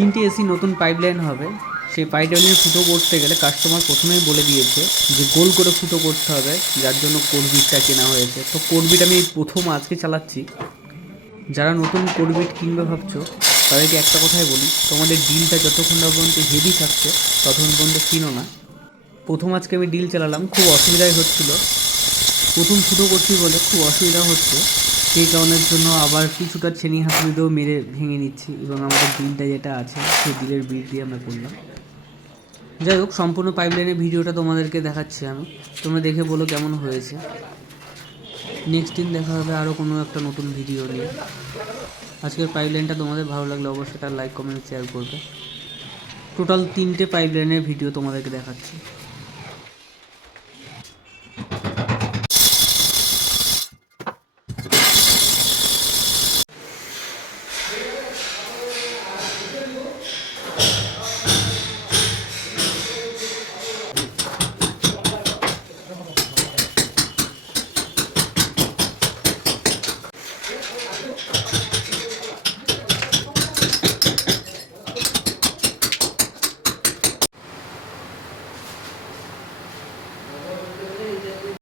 3টে এসি নতুন পাইপলাইন হবে। সেই পাইপলাইনের ফুটো করতে গেলে কাস্টমার প্রথমেই বলে দিয়েছে যে গোল করে ফুটো করতে হবে, যার জন্য কোরবিটটা কেনা হয়েছে। তো কোরবিট আমি প্রথম আজকে চালাচ্ছি। যারা নতুন কোরবিট কিনবে ভাবছো তাদেরকে একটা কথাই বলি, তোমাদের ডিলটা যতক্ষণ না পর্যন্ত হেভি থাকছে ততক্ষণ পর্যন্ত কিনো না। প্রথম আজকে আমি ডিল চালালাম, খুব অসুবিধাই হচ্ছিলো। প্রথম ফুটো করছি বলে খুব অসুবিধা হচ্ছে, সেই কারণের জন্য আবার কিছুটা ছেনি হাতুড়ি দিয়েও মেরে ভেঙে নিচ্ছি এবং আমাদের বিলটা যেটা আছে সেই বিলের বিল দিয়ে আমরা করলাম। যাই হোক, সম্পূর্ণ পাইপলাইনের ভিডিওটা তোমাদেরকে দেখাচ্ছি আমি, তোমরা দেখে বলো কেমন হয়েছে। নেক্সট দিন দেখা হবে আরও কোনো একটা নতুন ভিডিও নিয়ে। আজকের পাইপলাইনটা তোমাদের ভালো লাগলে অবশ্যই তার লাইক কমেন্ট শেয়ার করবে। টোটাল 3টে পাইপলাইনের ভিডিও তোমাদেরকে দেখাচ্ছি।